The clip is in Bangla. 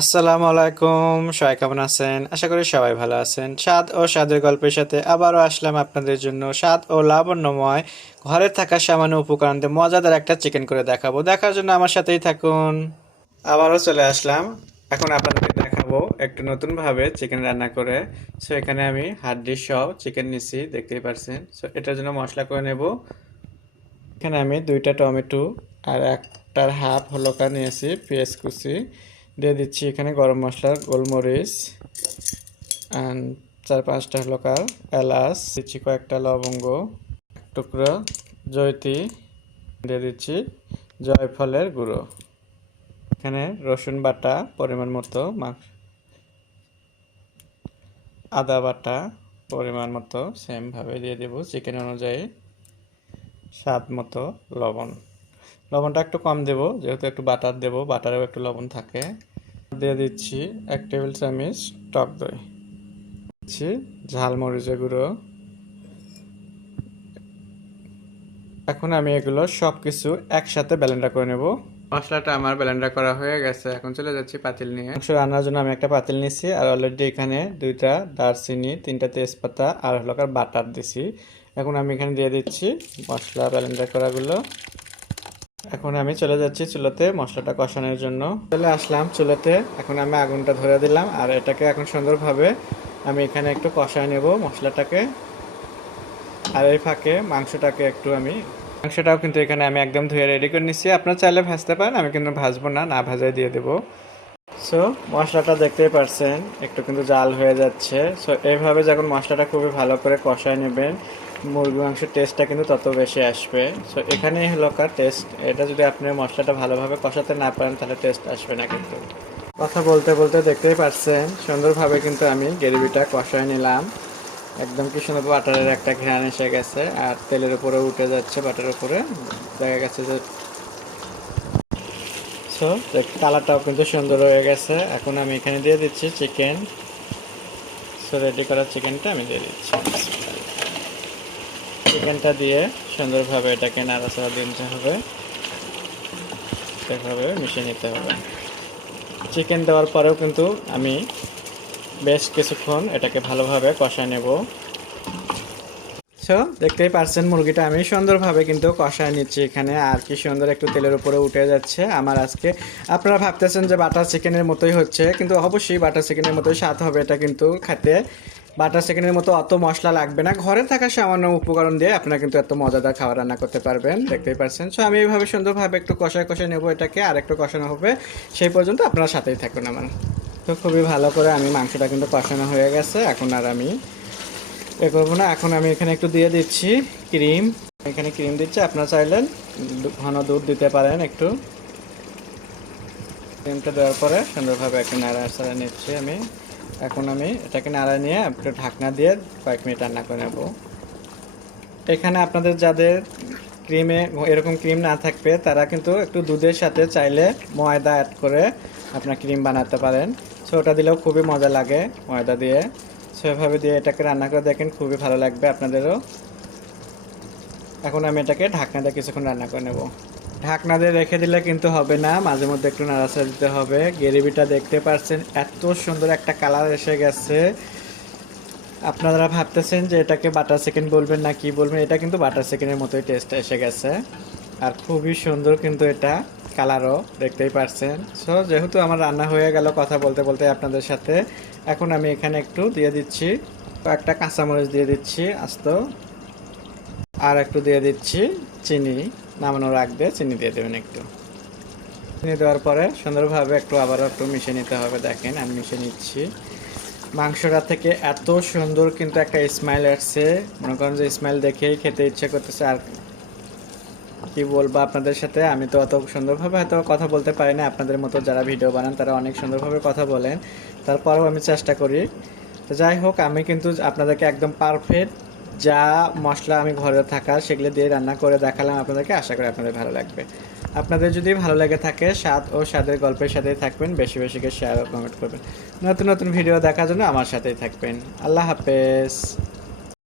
আসসালামু আলাইকুম, সবাই কেমন আছেন? আশা করি সবাই ভালো আছেন। স্বাদ ও স্বাদের গল্পের সাথে আবারও আসলাম আপনাদের জন্য স্বাদ ও লাবণ্যময় ঘরে থাকা সামান্য উপকরণ দিয়ে মজাদার একটা চিকেন করে দেখাবো। দেখার জন্য আমার সাথেই থাকুন। আবারও চলে আসলাম। এখন আপনাদেরকে দেখাবো একটু নতুন ভাবে চিকেন রান্না করে। সো এখানে আমি হাড্ডি সহ চিকেন নিছি, দেখতেই পারছেন। সো এটার জন্য মশলা করে নেব। এখানে আমি 2টা টমেটো আর একটার হাফ হলকা নিয়েছি, পেঁয়াজ কুচি দিয়ে দিচ্ছি। এখানে গরম মশলা, গোলমরিচ অ্যান্ড 4-5টা হলকার এলাচ দিচ্ছি, কয়েকটা লবঙ্গ, এক টুকরো জয়িত্রী দিয়ে দিচ্ছি, জয়ফলের গুঁড়ো। এখানে রসুন বাটা পরিমাণ মতো, আদা বাটা পরিমাণ মতো সেমভাবে দিয়ে দেব চিকেন অনুযায়ী, স্বাদ মতো লবণ। লবণটা একটু কম দেব যেহেতু একটু বাটার দেব, বাটারেও একটু লবণ থাকে। দিয়ে দিচ্ছি 1 টেবিল চামচ টক দই, দিচ্ছি ঝাল মরিচের গুঁড়ো। এখন আমি এগুলো সব কিছু একসাথে ব্লেন্ডার করে নেব। মশলাটা আমার ব্লেন্ডার করা হয়ে গেছে। এখন চলে যাচ্ছি পাতিল নিয়ে। মাংস রান্নার জন্য আমি একটা পাতিল নিয়েছি আর অলরেডি এখানে 2টা দারচিনি, 3টা তেজপাতা আর হলকার বাটার দিছি। এখন আমি এখানে দিয়ে দিচ্ছি মশলা ব্লেন্ডার করাগুলো। এখন আমি চলে যাচ্ছি চুলাতে মশলাটা কষানোর জন্য। চলে আসলাম চুলাতে, এখন আমি আগুনটা ধরে দিলাম আর এটাকে এখন সুন্দরভাবে আমি এখানে একটু কষায় নেব মশলাটাকে। আর এই ফাঁকে মাংসটাও কিন্তু এখানে আমি একদম ধুয়ে রেডি করে নিচ্ছি। আপনারা চাইলে ভাজতে পারেন, আমি কিন্তু ভাজবো না, না ভাজাই দিয়ে দেবো। সো মশলাটা দেখতেই পারছেন একটু কিন্তু জাল হয়ে যাচ্ছে। সো এইভাবে যখন মশলাটা খুবই ভালো করে কষায় নেবেন, মুরগি মাংসের টেস্টটা কিন্তু তত বেশি আসবে। সো এখানেই হলো কার টেস্ট। এটা যদি আপনি মশলাটা ভালোভাবে কষাতে না পারেন তাহলে টেস্ট আসবে না। কিন্তু কথা বলতে বলতে দেখতেই পারছেন সুন্দরভাবে কিন্তু আমি গ্রেভিটা কষায় নিলাম। একদম কি সুন্দর বাটারের একটা ঘ্রাণ এসে গেছে আর তেলের উপরে উঠে যাচ্ছে, বাটারের উপরে দেখা গেছে যে। সো কালারটাও কিন্তু সুন্দর হয়ে গেছে। এখন আমি এখানে দিয়ে দিচ্ছি চিকেন। সো রেডি করা চিকেনটা আমি দিয়ে দিচ্ছি। চিকেনটা দিয়ে সুন্দরভাবে এটাকে নাড়াচাড়া দিতে হবে, এভাবে মিশিয়ে নিতে হবে। চিকেন দেওয়ার পরেও কিন্তু আমি বেশ কিছুক্ষণ এটাকে ভালোভাবে কষায় নেব। সো দেখতেই পারছেন মুরগিটা আমি সুন্দরভাবে কিন্তু কষায় নিচ্ছি এখানে, আর কি সুন্দর একটু তেলের উপরে উঠে যাচ্ছে আমার আজকে। আপনারা ভাবতেছেন যে বাটার চিকেনের মতোই হচ্ছে, কিন্তু অবশ্যই বাটার চিকেনের মতোই স্বাদ হবে এটা, কিন্তু খেতে বাটার চিকেনের মতো অত মশলা লাগবে না। ঘরে থাকা সামান্য উপকরণ দিয়ে আপনারা কিন্তু এত মজাদার খাবার রান্না করতে পারবেন, দেখতেই পারছেন। সো আমি এইভাবে সুন্দরভাবে একটু কষায় নেবো এটাকে, আর একটু কষানো হবে, সেই পর্যন্ত আপনারা সাথেই থাকুন আমার। তো খুবই ভালো করে আমি মাংসটা কিন্তু কষানো হয়ে গেছে। এখন আর আমি করবো না। এখন আমি এখানে একটু দিয়ে দিচ্ছি ক্রিম। এখানে ক্রিম দিচ্ছি, আপনারা চাইলেন ঘন দুধ দিতে পারেন একটু। ক্রিমটা দেওয়ার পরে সুন্দরভাবে একটু নাড়াচাড়া নিচ্ছি আমি। এখন আমি এটাকে নাড়া নিয়ে একটু ঢাকনা দিয়ে কয়েক মিনিট রান্না করে নেব। এখানে আপনাদের যাদের ক্রিমে এরকম ক্রিম না থাকবে তারা কিন্তু একটু দুধের সাথে চাইলে ময়দা অ্যাড করে আপনার ক্রিম বানাতে পারেন। সো ওটা দিলেও খুবই মজা লাগে ময়দা দিয়ে। সেভাবে দিয়ে এটাকে রান্না করে দেখেন, খুবই ভালো লাগবে আপনাদেরও। এখন আমি এটাকে ঢাকনা দিয়ে কিছুক্ষণ রান্না করে নেব। ঢাকনা দিয়ে রেখে দিলে কিন্তু হবে না, মাঝে মধ্যে একটু নাড়াচাড়া দিতে হবে। গ্রেভিটা দেখতে পাচ্ছেন এত সুন্দর একটা কালার এসে গেছে। আপনারা ভাবতেছেন যে এটাকে বাটার চিকেন বলবেন না কি বলবেন, এটা কিন্তু বাটার চিকেনের মতোই টেস্ট এসে গেছে আর খুবই সুন্দর কিন্তু এটা কালারও, দেখতেই পারছেন। সো যেহেতু আমার রান্না হয়ে গেল কথা বলতে বলতে আপনাদের সাথে, এখন আমি এখানে একটু দিয়ে দিচ্ছি কয়েকটা কাঁচামরিচ দিয়ে দিচ্ছি আস্ত, আর একটু দিয়ে দিচ্ছি চিনি। নামানোর আগ দিয়ে চিনি দিয়ে দেবেন একটু। চিনি দেওয়ার পরে সুন্দরভাবে একটু আবারও একটু মিশিয়ে নিতে হবে। দেখেন আমি মিশিয়ে নিচ্ছি। মাংসটা থেকে এত সুন্দর কিন্তু একটা স্মাইল আসছে, মনে করেন যে স্মাইল দেখেই খেতে ইচ্ছে করতেছে। আর কি বলবো আপনাদের সাথে, আমি তো অত সুন্দরভাবে হয়তো কথা বলতে পারি না, আপনাদের মতো যারা ভিডিও বানান তারা অনেক সুন্দরভাবে কথা বলেন, তারপরেও আমি চেষ্টা করি। তো যাই হোক, আমি কিন্তু আপনাদেরকে একদম পারফেক্ট যা মশলা আমি ঘরে থাকা সেগুলো দিয়ে রান্না করে দেখালাম আপনাদেরকে। আশা করি আপনাদের ভালো লাগবে। আপনাদের যদি ভালো লেগে থাকে স্বাদ ও স্বাদের গল্পের সাথেই থাকবেন, বেশি বেশি করে শেয়ার ও কমেন্ট করবেন। নতুন নতুন ভিডিও দেখার জন্য আমার সাথেই থাকবেন। আল্লাহ হাফেজ।